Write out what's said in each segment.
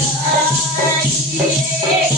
Yeah.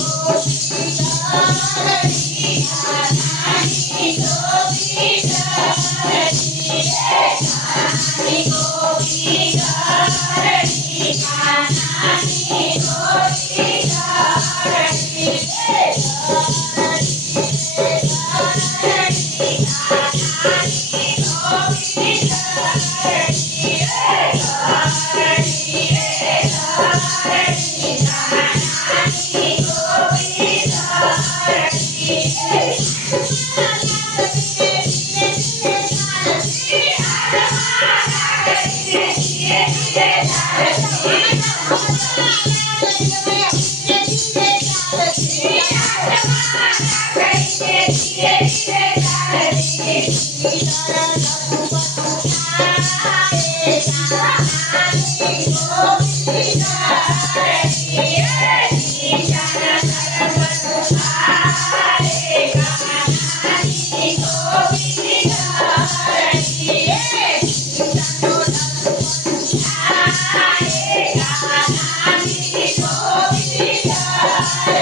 Yeah.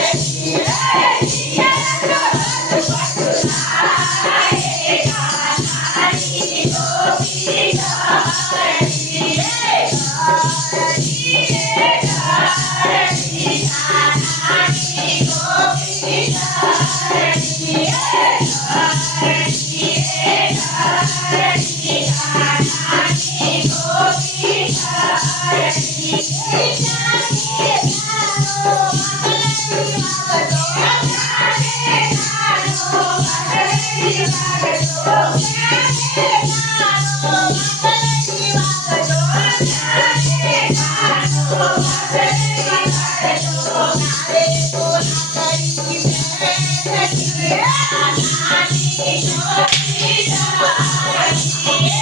Yeah.